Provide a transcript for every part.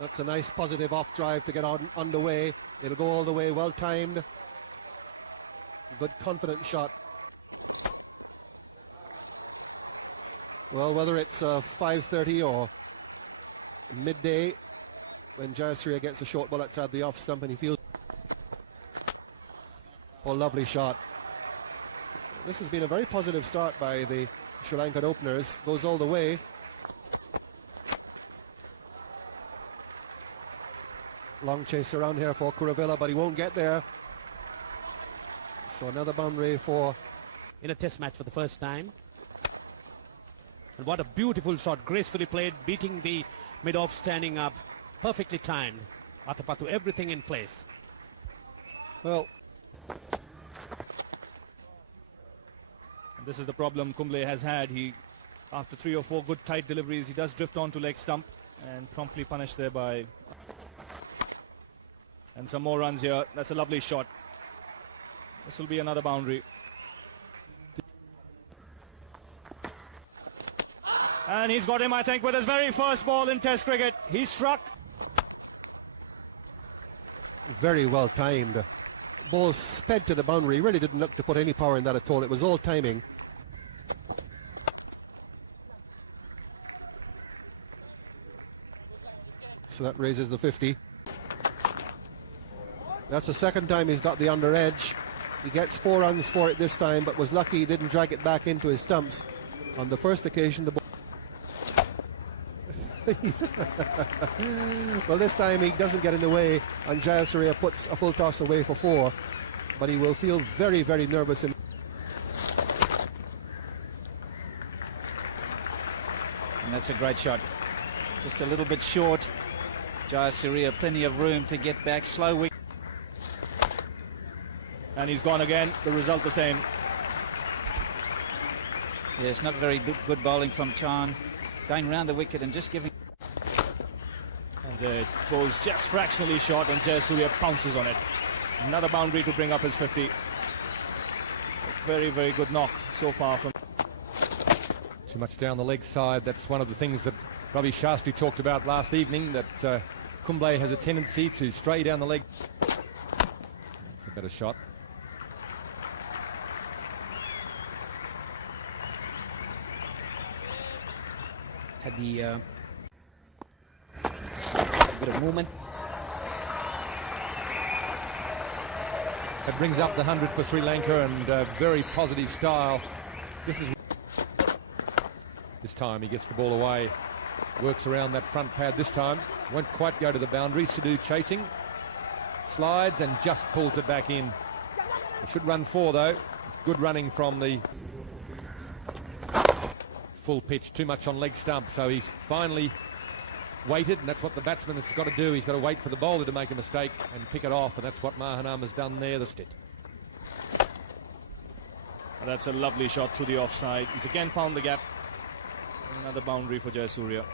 That's a nice positive off drive to get on underway. It'll go all the way, well timed. Good confident shot. Well, whether it's 5:30 or midday, when Jayasuriya gets a short ball outside the off stump and he feels. Oh, lovely shot. This has been a very positive start by the Sri Lankan openers. Goes all the way. Long chase around here for Kuravilla, but he won't get there. So another boundary for... in a test match for the first time. And what a beautiful shot, gracefully played, beating the mid-off, standing up, perfectly timed. Atapattu, everything in place. Well, and this is the problem Kumble has had. He, after 3 or 4 good tight deliveries, he does drift onto leg stump and promptly punished there by... And some more runs here. That's a lovely shot. This will be another boundary. And he's got him, I think, with his very first ball in Test cricket. He struck. very well timed. Ball sped to the boundary. He really didn't look to put any power in that at all. It was all timing. So that raises the 50. That's the second time he's got the under edge. He gets 4 runs for it this time, but was lucky he didn't drag it back into his stumps. On the first occasion, the ball... Well, this time he doesn't get in the way, and Jayasuriya puts a full toss away for 4. But he will feel very, very nervous. And that's a great shot. Just a little bit short. Jayasuriya, plenty of room to get back. Slow wicket. And he's gone again. The result the same. Yes, not very good bowling from Chan. Going round the wicket and just giving... And the ball's just fractionally short, and Jayasuriya pounces on it. Another boundary to bring up his 50. A very, very good knock so far from... Too much down the leg side. That's one of the things that Ravi Shastri talked about last evening, that Kumble has a tendency to stray down the leg. It's a better shot. Had the a bit of movement. That brings up the 100 for Sri Lanka, and very positive style. This time he gets the ball away, works around that front pad this time. Won't quite go to the boundary. Sidhu chasing, slides and just pulls it back in. He should run 4 though. It's good running from the full pitch. Too much on leg stump, so he's finally waited, and that's what the batsman has got to do. He's got to wait for the bowler to make a mistake and pick it off, and that's what Mahanam has done there. And that's a lovely shot through the offside. He's again found the gap. Another boundary for Jayasuriya.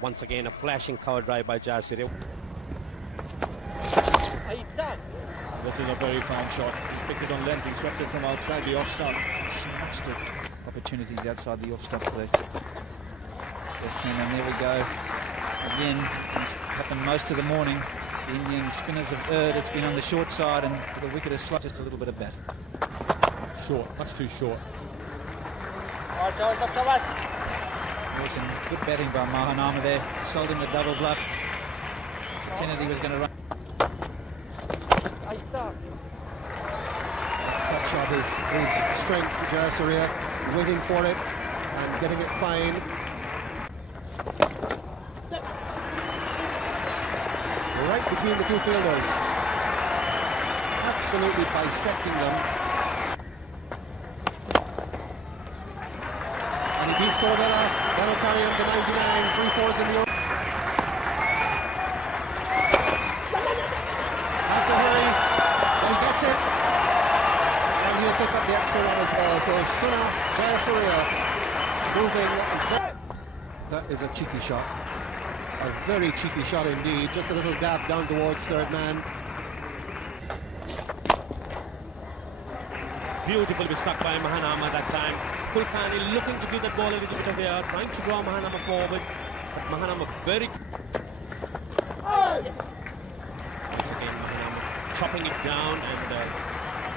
Once again, a flashing cover drive by Jayasuriya. This is a very fine shot. He's picked it on length. He swept it from outside the off stump. Smashed it. Opportunities outside the off stump there. And there we go. Again, it's happened most of the morning. The Indian spinners have erred. It's been on the short side, and the wicket has slid just a little bit of bat. Short, much too short. There's some good batting by Mahanama there. Sold him the double bluff. Pretended he was going to run. that shot is strength for Jayasuriya, waiting for it and getting it fine. Right between the two fielders, absolutely bisecting them. And he beats Kuravilla. That'll carry him to 99. 3-4s in the over. After hurry, he gets it, and he'll pick up the extra run as well. So Suna Jayasuriya moving. That is a cheeky shot. A very cheeky shot indeed. Just a little dab down towards third man. Beautifully struck by Mahanama that time. Kulkarni looking to give that ball a little bit of air, trying to draw Mahanama forward. But Mahanama very... Once again, chopping it down and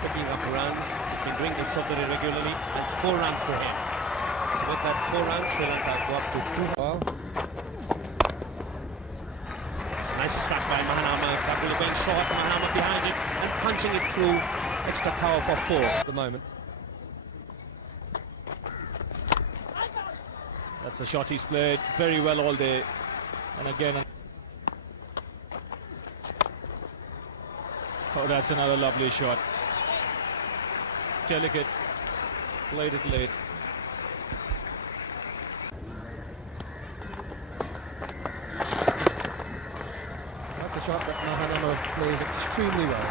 picking up runs. He's been doing this so very regularly. And it's 4 runs to him. So with that 4 runs, Sri Lanka go up to 2. Well, It's a nice start by Mahanama. That will be short. Mahanama behind it and punching it through. Extra cover for 4. at the moment. That's a shot he's played very well all day. And again, oh, that's another lovely shot. Delicate, played it late. That's a shot that Mahanama plays extremely well.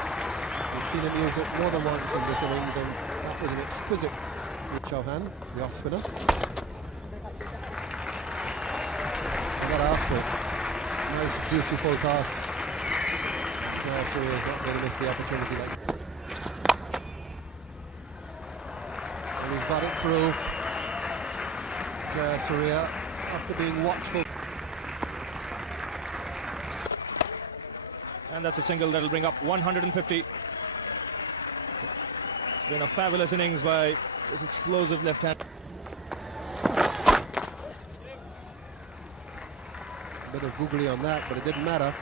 We've seen him use it more than once in this innings, and that was an exquisite Chauhan, the off spinner. I got to ask for it. Nice juicy full toss. Surya is not going to miss the opportunity. And he's got it through. Surya, after being watchful. And that's a single that'll bring up 150. It's been a fabulous innings by this explosive left hand. A bit of googly on that, but it didn't matter.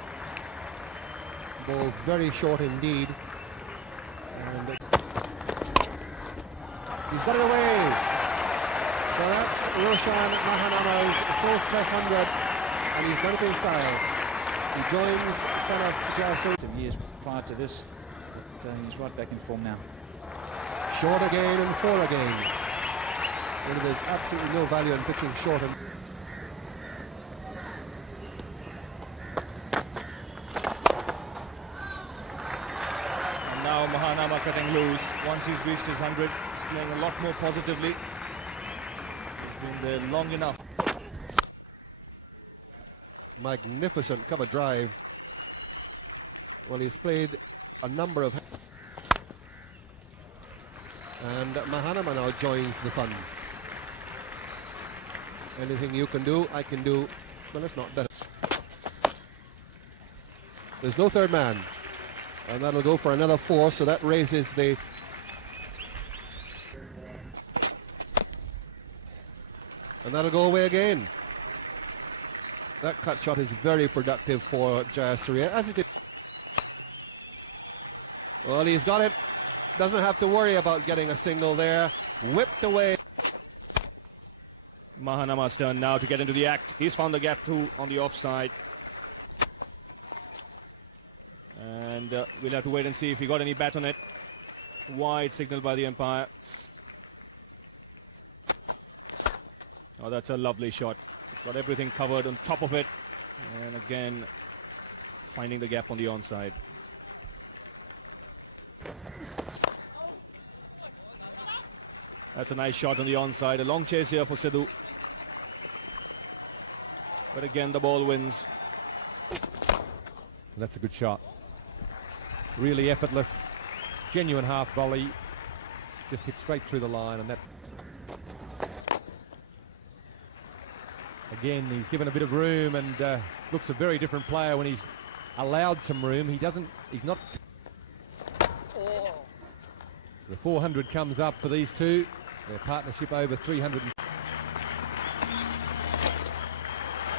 Ball very short indeed. And he's got it away. So that's Roshan Mahanama's 4th Test 100, and he's done it in style. He joins son of Jayasuriya. Some years prior to this, but he's right back in form now. Short again and 4 again. And there's absolutely no value in pitching short. And now Mahanama cutting loose. Once he's reached his 100, he's playing a lot more positively. He's been there long enough. magnificent cover drive. Well, he's played a number of... And Mahanama now joins the fun. Anything you can do, I can do, well, if not better. There's no third man. And that'll go for another 4, so that raises the... And that'll go away again. That cut shot is very productive for Jayasuriya, as it is. Well, he's got it. Doesn't have to worry about getting a single there. Whipped away. Mahanama's turn now to get into the act. He's found the gap too on the offside. And we'll have to wait and see if he got any bat on it. Wide signal by the umpire. Oh, that's a lovely shot. It's got everything covered on top of it. And again, finding the gap on the onside. That's a nice shot on the onside. A long chase here for Sidhu. But again, the ball wins. That's a good shot. Really effortless, genuine half volley. Just hit straight through the line, and that... Again, he's given a bit of room and looks a very different player when he's allowed some room. He's not... The 400 comes up for these two. Their partnership over 300.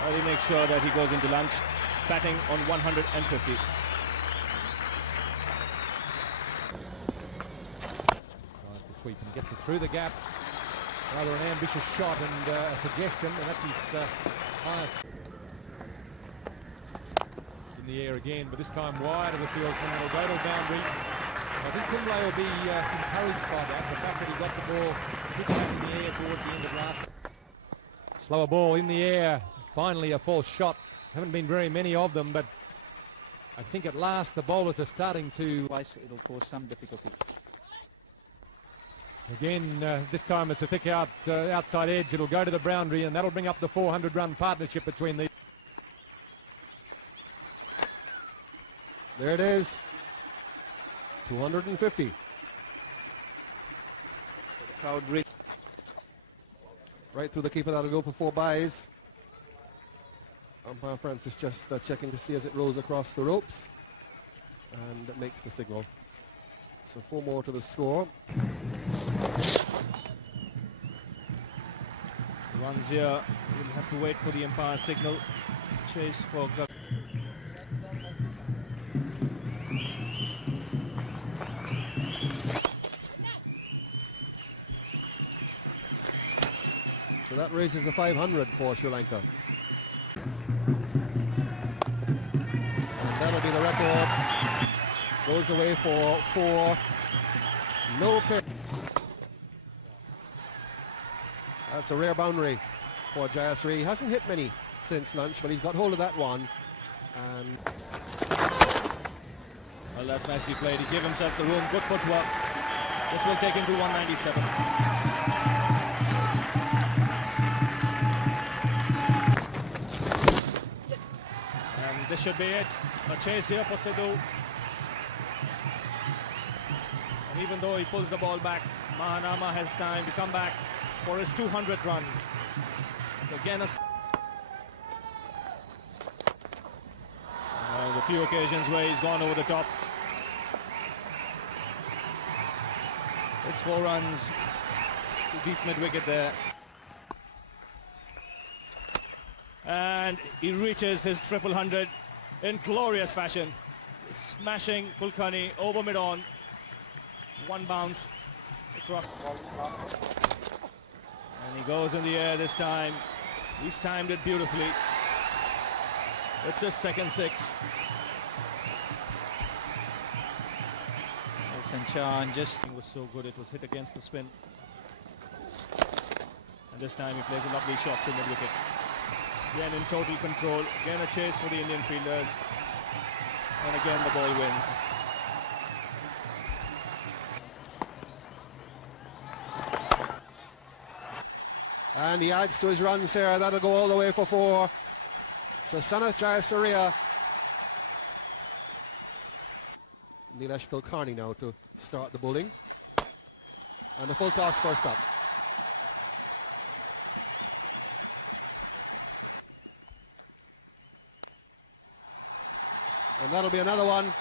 Well, he makes sure that he goes into lunch, batting on 150. Tries to sweep and gets it through the gap. Rather an ambitious shot and a suggestion, and that's his highest. In the air again, but this time wide of the field, and it'll go to the boundary. I think Kumble will be encouraged by that, the fact that he got the ball hit back in the air towards the end of last. Slower ball in the air, finally a false shot. Haven't been very many of them, but I think at last the bowlers are starting to... It'll cause some difficulty. Again, this time it's a thick outside edge. It'll go to the boundary, and that'll bring up the 400-run partnership between these. There it is. 250. The crowd really... Right through the keeper, that'll go for 4 byes. Umpire Francis just checking to see as it rolls across the ropes, and it makes the signal. So 4 more to the score. Runs here. We'll have to wait for the umpire signal. Chase for So that raises the 500 for Sri Lanka. And that'll be the record. Goes away for 4. No pin. That's a rare boundary for Jayasri. He hasn't hit many since lunch, but he's got hold of that one. And well, that's nicely played. He gave himself the room. Good footwork. This will take him to 197. And this should be it. A chase here for Sidhu. And even though he pulls the ball back, Mahanama has time to come back for his 200th run. So again, the few occasions where he's gone over the top. It's 4 runs. Deep mid-wicket there. And he reaches his 100 in glorious fashion. Smashing Kulkarni over mid-on. 1 bounce across. And he goes in the air this time. He's timed it beautifully. It's his second 6. Sanchan just It was so good, it was hit against the spin. And this time he plays a lovely shot to mid-wicket. Again in total control. Again a chase for the Indian fielders. And again the ball wins. And he adds to his runs here. That'll go all the way for 4. So Sanath Jayasuriya. Nilesh Kulkarni now to start the bowling. And the full toss first up. And that'll be another one.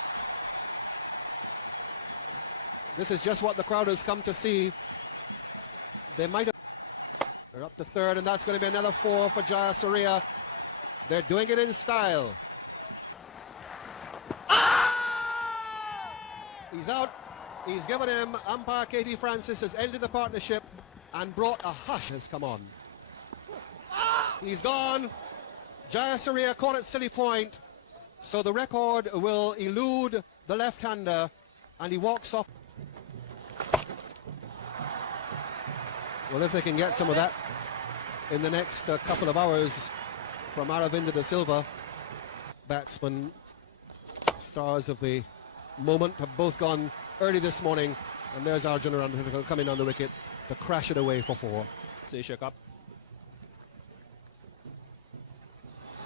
This is just what the crowd has come to see. They might have... They're up to 3rd, and that's going to be another 4 for Jayasuriya. They're doing it in style. He's out. He's given him. Umpire Katie Francis has ended the partnership and brought a hush has come on. He's gone. Jayasuriya caught at silly point. So the record will elude the left-hander, and he walks off. Well, if they can get some of that in the next couple of hours from Aravinda de Silva, batsmen, stars of the moment, have both gone early this morning, and there's Arjuna coming on the wicket to crash it away for 4. It's Asia Cup.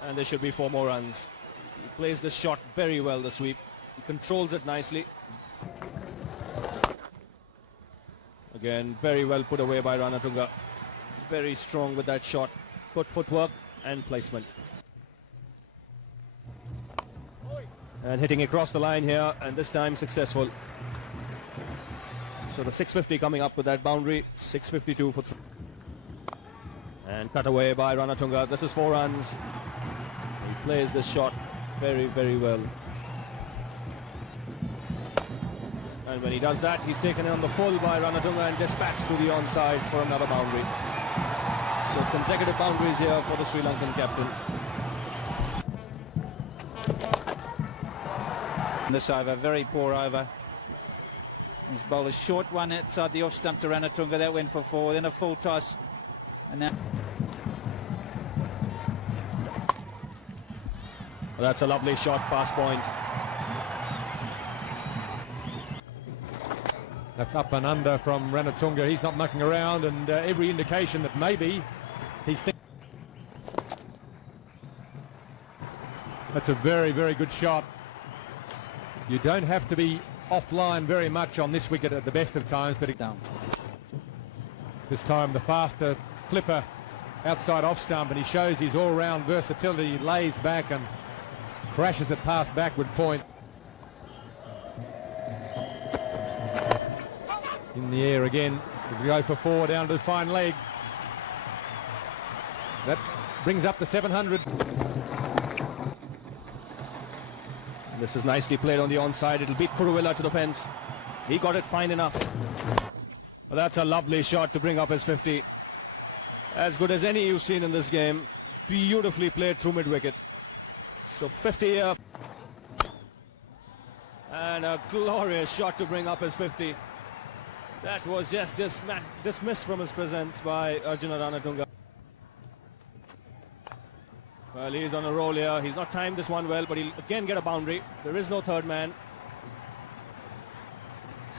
And there should be 4 more runs. He plays the shot very well, the sweep. He controls it nicely. Again, very well put away by Ranatunga. Very strong with that shot. Good footwork and placement. And hitting across the line here, and this time successful. So the 650 coming up with that boundary. 652 for 3. And cut away by Ranatunga. This is 4 runs. He plays this shot very, very well. And when he does that, he's taken it on the full by Ranatunga and dispatched to the onside for another boundary. So consecutive boundaries here for the Sri Lankan captain. this over, very poor over. He's bowled a short one outside the off stump to Ranatunga. That went for 4. Then a full toss. And now... Well, that's a lovely shot past point. That's up and under from Ranatunga. He's not mucking around, and every indication that maybe he's thinking. That's a very, very good shot. You don't have to be offline very much on this wicket at the best of times, but down. this time the faster flipper outside off stump, and he shows his all-round versatility. He lays back and crashes it past backward point. In the air again, we go for 4 down to the fine leg. That brings up the 700. This is nicely played on the onside. It'll beat Kuruvilla to the fence. He got it fine enough. Well, that's a lovely shot to bring up his 50. As good as any you've seen in this game. Beautifully played through mid-wicket. So 50 here. And a glorious shot to bring up his 50. That was just dismissed from his presence by Arjuna Ranatunga. Well, he's on a roll here. He's not timed this one well, but he'll again get a boundary. There is no third man.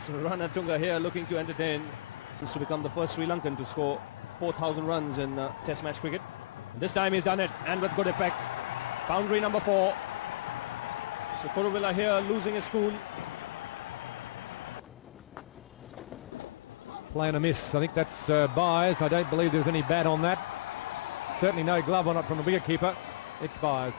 So Ranatunga here looking to entertain. This to become the first Sri Lankan to score 4,000 runs in Test match cricket. And this time he's done it, and with good effect. Boundary number 4. So Kuruvilla here losing his cool. Playing a miss. I think that's Byers. I don't believe there's any bat on that. Certainly no glove on it from the wicketkeeper. It's Byers.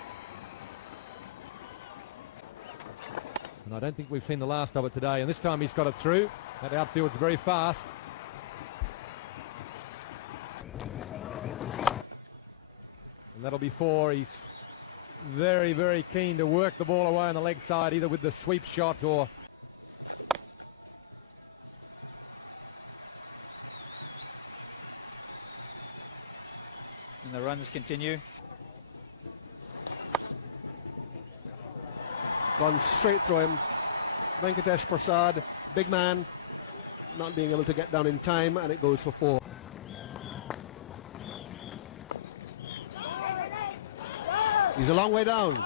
And I don't think we've seen the last of it today. And this time he's got it through. That outfield's very fast. And that'll be 4. He's very, very keen to work the ball away on the leg side, either with the sweep shot or... And the runs continue. Gone straight through him. Venkatesh Prasad, big man, not being able to get down in time, and it goes for 4. He's a long way down.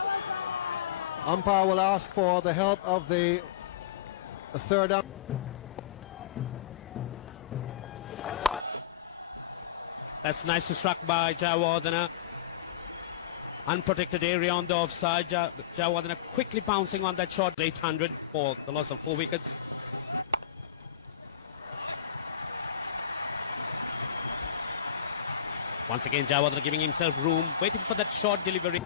Umpire will ask for the help of the third up. That's nicely struck by Jayawardena. Unprotected area on the offside. Jayawardena quickly pouncing on that shot. 800 for the loss of 4 wickets. Once again, Jayawardena giving himself room, waiting for that short delivery.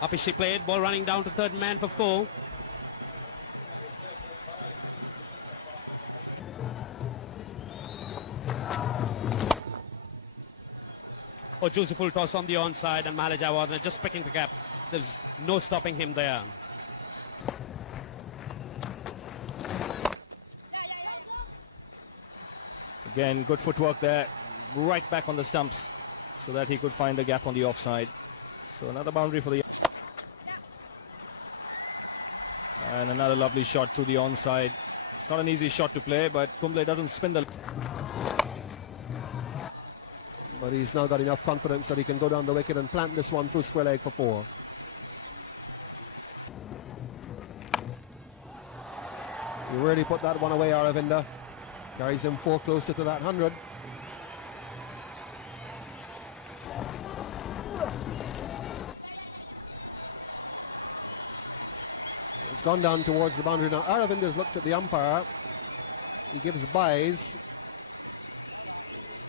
Up is she played, ball running down to third man for 4. Oh, juicy full toss on the onside, and Mahala Jayawardena just picking the gap. There's no stopping him there. Again, good footwork there, right back on the stumps, so that he could find the gap on the offside. So another boundary for the... And another lovely shot through the onside. It's not an easy shot to play, but Kumble doesn't spin the... But he's now got enough confidence that he can go down the wicket and plant this one through square leg for 4. He really put that one away, Aravinda. Carries him 4 closer to that 100. It's gone down towards the boundary now. Aravinda's looked at the umpire. He gives byes.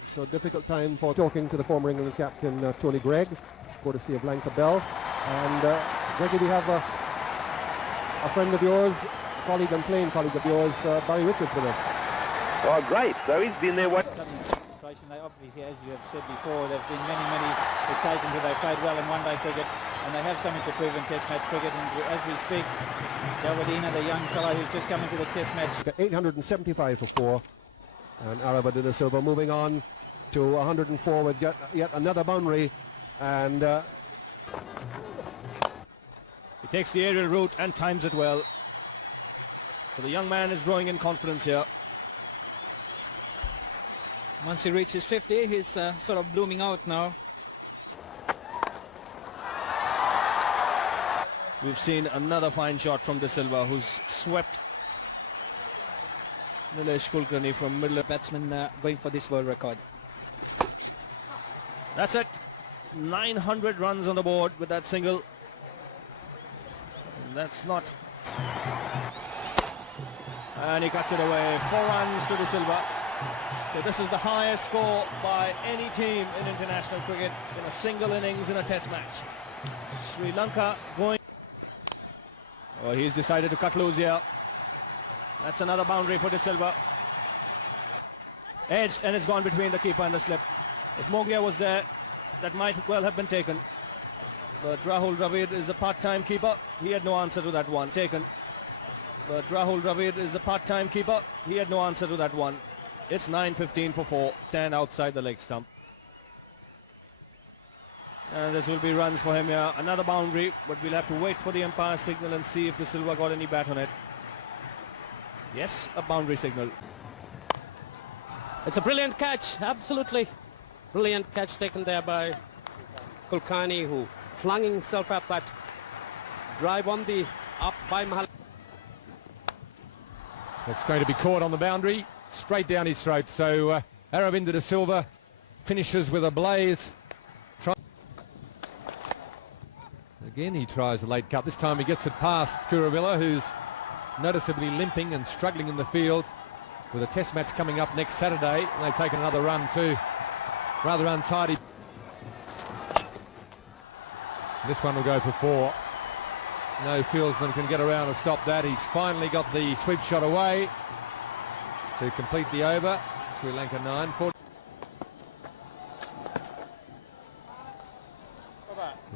So difficult time for talking to the former England captain Tony Gregg, courtesy of Lanka Bell. And Greggy, we have a friend of yours, colleague and playing colleague of yours, Barry Richards, with us. Oh, great. So he's been there. They obviously, as you have said before, there have been many occasions where they've played well in one-day cricket, and they have something to prove in Test match cricket. And as we speak, Jayawardena, the young fellow who's just come into the Test match, 875 for 4, and Aravinda Silva moving on to 104 with yet another boundary, and He takes the aerial route and times it well. So the young man is growing in confidence here. once he reaches 50, he's sort of blooming out now. We've seen another fine shot from De Silva, who's swept Nilesh Kulkarni from middle. Batsman going for this world record. That's it. 900 runs on the board with that single. And that's not... And he cuts it away. 4 runs to De Silva. So this is the highest score by any team in international cricket in a single innings in a test match. Sri Lanka going... Oh, he's decided to cut loose here. That's another boundary for De Silva. Edged, and it's gone between the keeper and the slip. If Mogia was there, that might well have been taken. But Rahul Dravid is a part-time keeper. He had no answer to that one. Taken. But Rahul Dravid is a part-time keeper. He had no answer to that one. It's 9:15 for 4. 10 outside the leg stump. And this will be runs for him here. Another boundary, but we'll have to wait for the umpire signal and see if De Silva got any bat on it. Yes, a boundary signal. It's a brilliant catch, absolutely. Brilliant catch taken there by Kulkarni, who flung himself at that drive on the up by Mahal. It's going to be caught on the boundary, straight down his throat. So Aravinda De Silva finishes with a blaze. Again, he tries a late cut. This time he gets it past Kuravilla, who's noticeably limping and struggling in the field with a test match coming up next Saturday. And they've taken another run too. Rather untidy. This one will go for 4. No fieldsman can get around and stop that. He's finally got the sweep shot away to complete the over. Sri Lanka 9. So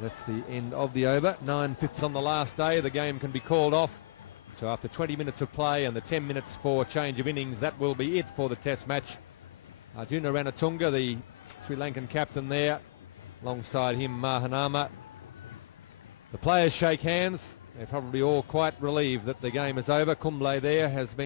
that's the end of the over. 9:50 on the last day. The game can be called off. So after 20 minutes of play and the 10 minutes for change of innings, that will be it for the test match. Arjuna Ranatunga, the Sri Lankan captain there, alongside him Mahanama. The players shake hands. They're probably all quite relieved that the game is over. Kumble there has been